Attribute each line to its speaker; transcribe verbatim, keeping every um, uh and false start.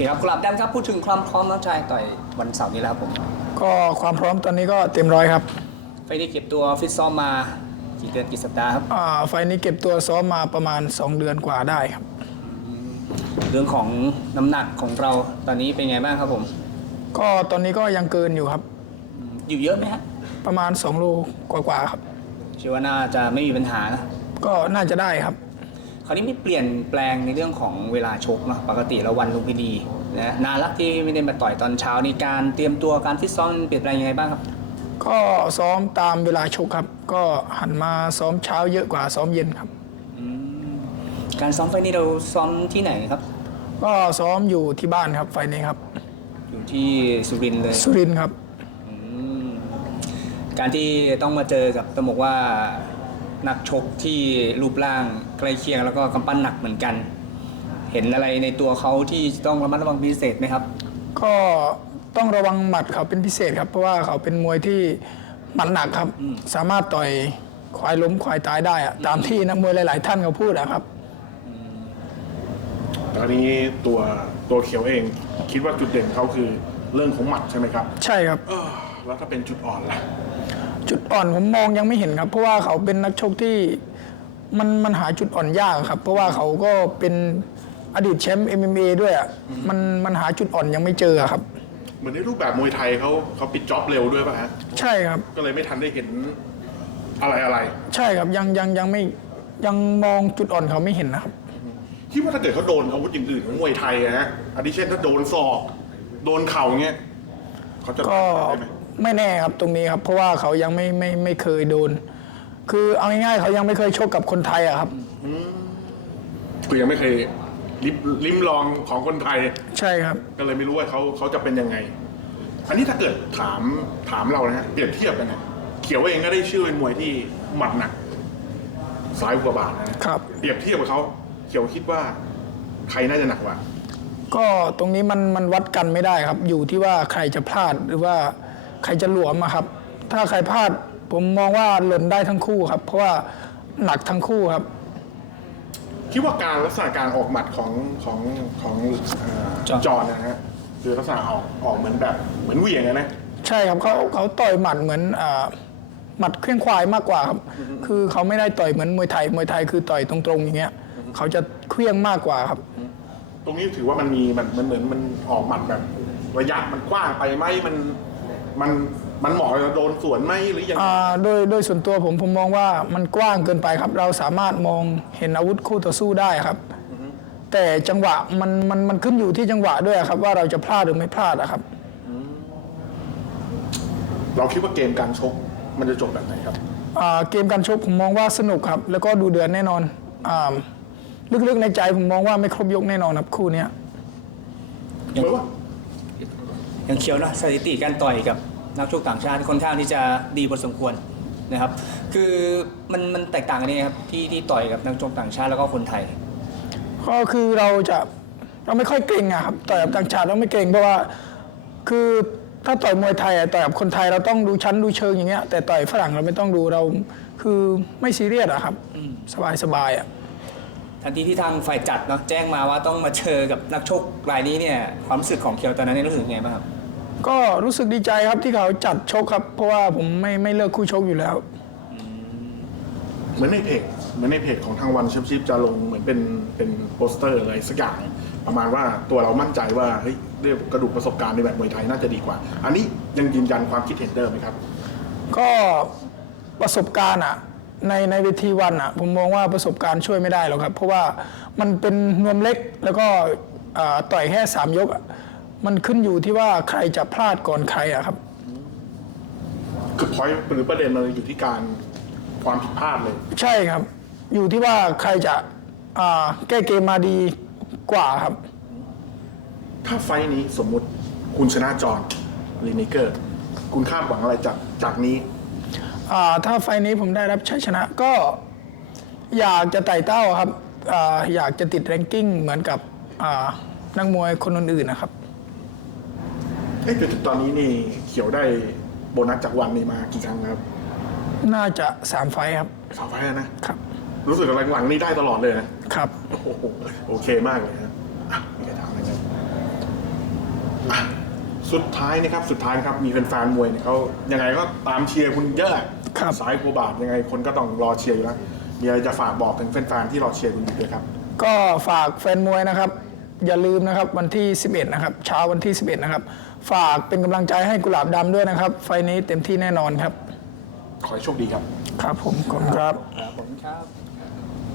Speaker 1: ครับกุหลาบดำครับพูดถึงความพร้อมน้องชายต่อยวันเสาร์นี้แล้วครับผม
Speaker 2: ก็ความพร้อมตอนนี้ก็เต็มร้อยครับ
Speaker 1: ไฟนี้เก็บตัวฟิตซ้อมมากี่เดือนกี่สัปดาห์ครับ
Speaker 2: อ่าไฟนี้เก็บตัวซ้อมมาประมาณสองเดือนกว่าได้ครับ
Speaker 1: เรื่องของน้ำหนักของเราตอนนี้เป็นไงบ้างครับผม
Speaker 2: ก็ตอนนี้ก็ยังเกินอยู่ครับ
Speaker 1: อยู่เยอะไหมฮะ
Speaker 2: ประมาณสองโลกว่าๆครับ
Speaker 1: เชื่อว่าน่าจะไม่มีปัญหานะ
Speaker 2: ก็น่าจะได้ครับ
Speaker 1: คราวนี้มีเปลี่ยนแปลงในเรื่องของเวลาชกเนาะปกติเราวันลุมพินีนะนานละที่ไม่ได้มาต่อยตอนเช้าในการเตรียมตัวการฟิตซ้อมเปลี่ยนแปลงยังไงบ้างครับ
Speaker 2: ก็ซ้อมตามเวลาชกครับก็หันมาซ้อมเช้าเยอะกว่าซ้อมเย็นครับ
Speaker 1: การซ้อมไฟนี้เราซ้อมที่ไหนครับ
Speaker 2: ก็ซ้อมอยู่ที่บ้านครับไฟนี้ครับ
Speaker 1: อยู่ที่สุรินทร์เลย
Speaker 2: สุรินทร์ครับ
Speaker 1: การที่ต้องมาเจอกับต้องบอกว่านักชกที่รูปร่างใกล้เคียงแล้วก็กำปั้นหนักเหมือนกันเห็นอะไรในตัวเขาที่ต้องระมัดระวังพิเศษไหมครับ
Speaker 2: ก็ต้องระวังหมัดเขาเป็นพิเศษครับเพราะว่าเขาเป็นมวยที่หมัดหนักครับสามารถต่อยควายล้มควายตายได้อะตามที่นักมวยหลายๆท่านเขาพูดอะครับ
Speaker 3: ตอนนี้ตัวตัวเขียวเองคิดว่าจุดเด่นเขาคือเรื่องของหมัดใช่ไหมครับ
Speaker 2: ใช่ครับ
Speaker 3: แล้วถ้าเป็นจุดอ่อนล่ะ
Speaker 2: จุดอ่อนผมมองยังไม่เห็นครับเพราะว่าเขาเป็นนักชกที่มันมันหาจุดอ่อนยากครับเพราะว่าเขาก็เป็นอดีตแชมป์ เอ็ม เอ็ม เอ ด้วยอ่ะมันมันหาจุดอ่อนยังไม่เจอครับ
Speaker 3: เหมือนในรูปแบบมวยไทยเขาเขาปิดจ็อบเร็วด้วยป่ะฮะ
Speaker 2: ใช่ครับ
Speaker 3: ก็เลยไม่ทันได้เห็นอะไรอะไร
Speaker 2: ใช่ครับยังยังยังไม่ยังมองจุดอ่อนเขาไม่เห็นนะครับ
Speaker 3: คิดว่าถ้าเกิดเขาโดนอาวุธอย่างอื่นของมวยไทยนะฮะอาทิเช่นถ้าโดนศอกโดนเข่าเงี้ยเขาจะ
Speaker 2: ก็ไม่แน่ครับตรงนี้ครับเพราะว่าเขายังไม่ไม่ไม่เคยโดนคือเอาง่ายๆเขายังไม่เคยชกกับคนไทยอะครับ
Speaker 3: คือยังไม่เคยลิมลิ้มลองของคนไทย
Speaker 2: ใช่ครับ
Speaker 3: ก็เลยไม่รู้ว่าเขาเขาจะเป็นยังไงอันนี้ถ้าเกิดถามถามเรานะฮะเปรียบเทียบกันนะเขียวเองก็ได้ชื่อเป็นมวยที่หมัดหนักซ้ายอุกกาบาตนะครับเปรียบเทียบกับเขาเขียวคิดว่าใครน่าจะหนักกว่า
Speaker 2: ก็ตรงนี้มันมันวัดกันไม่ได้ครับอยู่ที่ว่าใครจะพลาดหรือว่าใครจะหลวมอะครับถ้าใครพลาดผมมองว่าหล่นได้ทั้งคู่ครับเพราะว่าหนักทั้งคู่ครับ
Speaker 3: คิดว่าการลักษณะการออกหมัดของของของจอห์นนะฮะคือลักษณะออกออกเหมือนแบบเหมือนเหวี่ยงนะ
Speaker 2: ใช่ครับเขาเขาต่อยหมัดเหมือนหมัดเคลื่อนควายมากกว่าครับคือเขาไม่ได้ต่อยเหมือนมวยไทยมวยไทยคือต่อยตรงๆอย่างเงี้ยเขาจะเคลื่องมากกว่าครับ
Speaker 3: ตรงนี้ถือว่ามันมีมันมันเหมือนมันออกหมัดแบบระยะมันกว้างไปไหมมันมันมันเหมาะจะโดนสวนไหมหรือยังไง
Speaker 2: โดยโดยส่วนตัวผมผมมองว่ามันกว้างเกินไปครับเราสามารถมองเห็นอาวุธคู่ต่อสู้ได้ครับแต่จังหวะมันมันมันขึ้นอยู่ที่จังหวะด้วยครับว่าเราจะพลาดหรือไม่พลาดนะครับ
Speaker 3: เราคิดว่าเกมการชกมันจะจบแบบไหนครับ
Speaker 2: เกมการชกผมมองว่าสนุกครับแล้วก็ดูเดือดแน่นอนลึกๆในใจผมมองว่าไม่ครบยกแน่นอนครับคู่นี้
Speaker 3: อย่างว่า
Speaker 1: อย่างเขียวนะสถิติการต่อยกับนักชกต่างชาติค่อนข้างที่จะดีพอสมควรนะครับคือมันมันแตกต่างกันยังไงครับที่ที่ต่อยกับนักชกต่างชาติแล้วก็คนไทย
Speaker 2: ก็คือเราจะเราไม่ค่อยเก่งอะครับต่อยกับต่างชาติเราไม่เก่งเพราะว่าคือถ้าต่อยมวยไทยต่อยกับคนไทยเราต้องดูชั้นดูเชิงอย่างเงี้ยแต่ต่อยฝรั่งเราไม่ต้องดูเราคือไม่ซีเรียสอะครับสบายสบายอะ
Speaker 1: ทันทีที่ทางฝ่ายจัดเนาะแจ้งมาว่าต้องมาเจอกับนักชกรายนี้เนี่ยความรู้สึกของเคียวตอนนั้นรู้สึกไงบ้างครับ
Speaker 2: ก็รู้สึกดีใจครับที่เขาจัดชกครับเพราะว่าผมไม่ไม่เลิกคู่ชกอยู่แล้ว
Speaker 3: เหมือนในเพจเหมือนในเพจของทางวันแชมเปี้ยนชิพจะลงเหมือนเป็นเป็นโปสเตอร์อะไรสักอย่างประมาณว่าตัวเรามั่นใจว่าเฮ้ยเรื่องกระดูกประสบการณ์ในแบบมวยไทยน่าจะดีกว่าอันนี้ยังยืนยันความคิดเห็นเดิมไหมครับ
Speaker 2: ก็ประสบการณ์อะในในเวทีวันอ่ะผมมองว่าประสบการณ์ช่วยไม่ได้หรอกครับเพราะว่ามันเป็นนวมเล็กแล้วก็ต่อยแค่สามยกมันขึ้นอยู่ที่ว่าใครจะพลาดก่อนใครอะครับ
Speaker 3: คือพอยต์หรือประเด็นมันอยู่ที่การความผิดพลาดเลย
Speaker 2: ใช่ครับอยู่ที่ว่าใครจะแก้เกมมาดีกว่าครับ
Speaker 3: ถ้าไฟนี้สมมุติคุณชนะจอห์นลินิเกอร์คุณคาดหวังอะไรจากจากนี้
Speaker 2: ถ้าไฟนี้ผมได้รับชัยชนะก็อยากจะไต่เต้าครับออยากจะติดแรงกิ้งเหมือนกับนักมวยคนอื่นๆนะครับ
Speaker 3: เอ๊ะจนถึงตอนนี้นี่เขียวได้โบนัสจากวันนี้มากี่ครั้งครับ
Speaker 2: น่าจะสามไฟครับ
Speaker 3: สามไฟนะครับรู้สึกหลังๆนี่ได้ตลอดเลยนะครับ
Speaker 2: โอ้โห
Speaker 3: โอเคมากเลยนะมีใครถามอะไรไหมอ่ะสุดท้ายนะครับสุดท้ายนะครับมีแฟนๆมวยเนี่ยเขายังไงก็ตามเชียร์คุณเยอะ
Speaker 2: ครับ
Speaker 3: สายกว่าบาทยังไงคนก็ต้องรอเชียร์อยู่แล้วมีอะไรจะฝากบอกถึงแฟนๆที่รอเชียร์คุณอยู่ด้วยครับ
Speaker 2: ก็ฝากแฟนมวยนะครับ อย่าลืมนะครับวันที่ สิบเอ็ด นะครับเช้าวันที่ สิบเอ็ด นะครับ ฝากเป็นกำลังใจให้กุหลาบดำด้วยนะครับ ไฟล์นี้เต็มที่แน่นอนครับ
Speaker 3: ขอให้โชคดีครับ
Speaker 2: ครับผมขอบคุณครับ
Speaker 1: ครับผมครับ